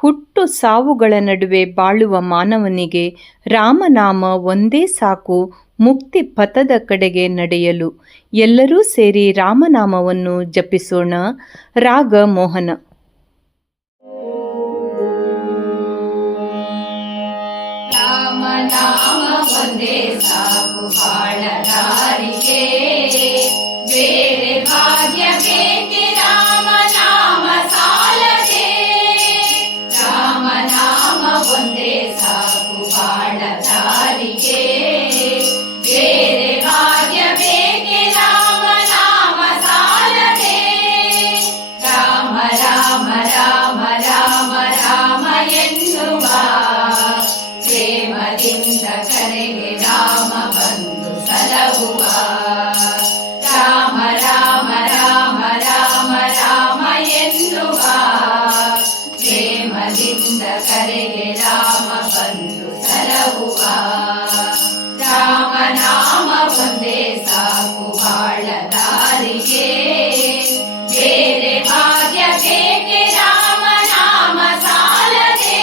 ಹುಟ್ಟು ಸಾವುಗಳ ನಡುವೆ ಬಾಳುವ ಮಾನವನಿಗೆ ರಾಮನಾಮ ಒಂದೇ ಸಾಕು ಮುಕ್ತಿ ಪಥದ ಕಡೆಗೆ ನಡೆಯಲು. ಎಲ್ಲರೂ ಸೇರಿ ರಾಮನಾಮವನ್ನು ಜಪಿಸೋಣ. ರಾಗ ಮೋಹನ. ರಾಮನಾಮ ಒಂದೇ ಸಾಕು ಬಾಳ ದಾರಿಗೆ, ಬೇರೆ ಭಾಗ್ಯ ಬೇಕೆ ರಾಮನಾಮ ಸಾಲದೆ. ರಾಮನಾಮ ಒಂದೇ ಸಾಕು ಬಾಳ ದಾರಿಗೆ, ಬೇರೆ ಭಾಗ್ಯ ಬೇಕೆ ರಾಮನಾಮ ಸಾಲದೆ. ರಾಮ ರಾಮ ರಾಮ ರಾಮ ರಾಮ ಎನ್ನುವ ಪ್ರೇಮದಿಂದ ಕರೆಗೆ ರಾಮ ಬಂದು ಸಲಹುವ. ರಾಮ ರಾಮ ರಾಮ ರಾಮ ರಾಮ ಎನ್ನುವ ಪ್ರೇಮದಿಂದ ಕರೆಗೆ ರಾಮ ಬಂದು ಸಲಹುವ. ರಾಮನಾಮ ಒಂದೇ ಸಾಕು ಬಾಳ ದಾರಿಗೆ, ಬೇರೆ ಭಾಗ್ಯ ಬೇಕೆ ರಾಮನಾಮ ಸಾಲದೆ.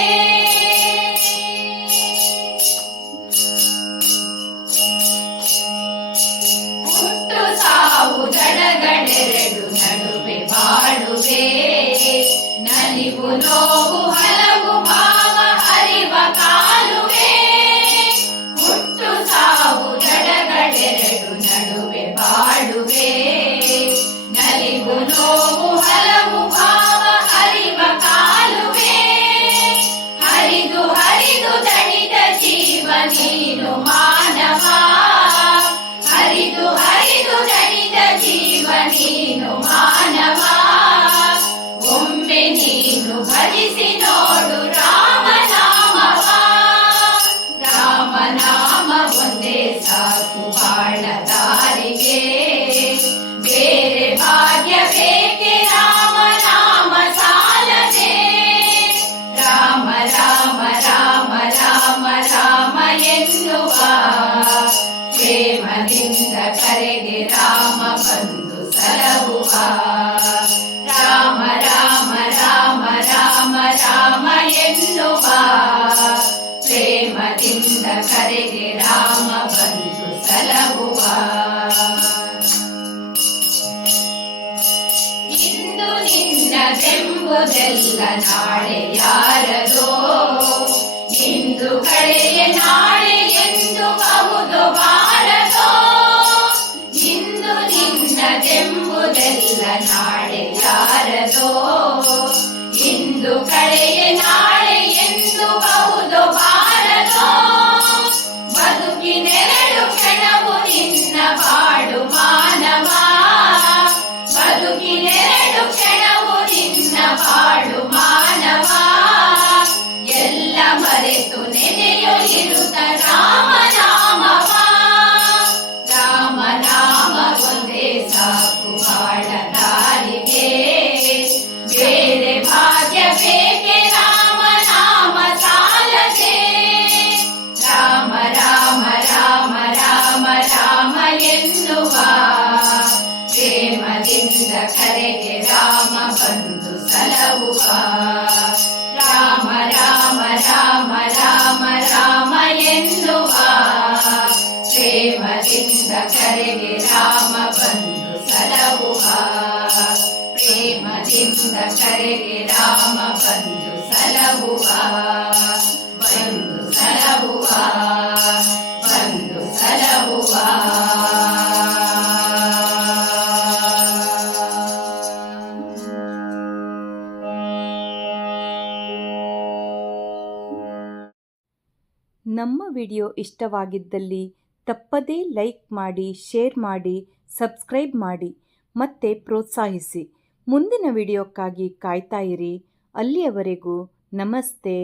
ಹುಟ್ಟು ಸಾವು ದಡಗಳೆರಡು ನಡುವೆ ಬಾಳುವೆ, ನಲಿವು ನೋವು ಹಲವು ಭಾವ ಹರಿವ ಕಾಲುವೆ. ಹುಟ್ಟು ಸಾವು ದಡಗಳೆರಡು ನಡುವೆ ಬಾಳುವೆ, ನಲಿವು ನೋವು ಹಲವು ಭಾವ ಹರಿವ ಕಾಲುವೆ. ಹರಿದು ಹರಿದು ದಣಿದ ಜೀವ ನೀನು ಮಾನವ, ಹರಿದು ಹರಿದು ದಣಿದ ಜೀವ ನೀನು ಮಾನವ. ಒಮ್ಮೆ ನೀನು ಭಜಿಸಿ ನೋಡು ರಾಮನಾಮವ. ರಾಮನಾಮ ಒಂದೇ ಸಾಕು ಬಾಳ ದಾರಿಗೆ, ಬೇರೆ ಭಾಗ್ಯ ಬೇಕೆ ರಾಮನಾಮ ಸಾಲದೆ. ರಾಮ ರಾಮ ರಾಮ ರಾಮ ರಾಮ ಎನ್ನುವ ಪ್ರೇಮದಿಂದ ಕರೆಗೆ ರಾಮ ಬಂದು ಸಲಹುವ. ರಾಮ ರಾಮ ರಾಮ ರಾಮ ರಾಮ ಎನ್ನುವ ಪ್ರೇಮದಿಂದ ಕರೆಗೆ ರಾಮ ಬಂದು ಸಲಹುವ. ಇಂದು ನಿನ್ನದೆಂಬುದೆಲ್ಲ ನಾಳೆ ಯಾರದೋ, ಇಂದು ಕಳೆಯ ನಾಳೆ ಎಂದು ಬಹುದು ಬಾರದೋ. ಇಂದು ನಿನ್ನದೆಂಬುದೆಲ್ಲ ನಾಳೆ ಯಾರದೋ, ಇಂದು ಕಳೆಯ ನಾಳೆ ಎಂದು ಬಹುದು ಬಾರದೋ. ಬದುಕಿನೆರಡು ಕ್ಷಣವು ನಿನ್ನ ಬಾಡು ಮಾನವ, ಬದುಕಿನೆರಡು ಕ್ಷಣವು ನಿನ್ನ ಬಾಡು ಮಾನವ. ಎಲ್ಲ ಮರೆತು ನೆನೆಯು ಇರುತ್ತ ರಾಮನಾಮವ. ರಾಮನಾಮ ಒಂದೇ ಸಾಕು ಬಾಳ ದಾರಿಗೆ, ಬೇರೆ ಭಾಗ್ಯ ಬೇಕೆ ರಾಮನಾಮ ಸಾಲದೆ. ರಾಮ ರಾಮ ರಾಮ ರಾಮ ರಾಮ ಎನ್ನುವ ಪ್ರೇಮದಿಂದ ಕರೆಗೆ ರಾಮ ಬಂದು ಸಲಹುವ. ರಾಮ ರಾಮ ರಾಮ ರಾಮ ರಾಮ ಎನ್ನುವ ಪ್ರೇಮದಿಂದ ಕರೆಗೆ ರಾಮ ಬಂದು ಸಲಹುವ. ಪ್ರೇಮದಿಂದ ಕರೆಗೆ ರಾಮ ಬಂದು ಸಲಹುವ. ಬಂದು ಸಲಹುವ, ಬಂದು ಸಲಹುವ. ನಮ್ಮ ವಿಡಿಯೋ ಇಷ್ಟವಾಗಿದ್ದಲ್ಲಿ ತಪ್ಪದೇ ಲೈಕ್ ಮಾಡಿ, ಶೇರ್ ಮಾಡಿ, ಸಬ್ಸ್ಕ್ರೈಬ್ ಮಾಡಿ ಮತ್ತೆ ಪ್ರೋತ್ಸಾಹಿಸಿ. ಮುಂದಿನ ವಿಡಿಯೋಕ್ಕಾಗಿ ಕಾಯ್ತಾ ಇರಿ. ಅಲ್ಲಿಯವರೆಗೂ ನಮಸ್ತೆ.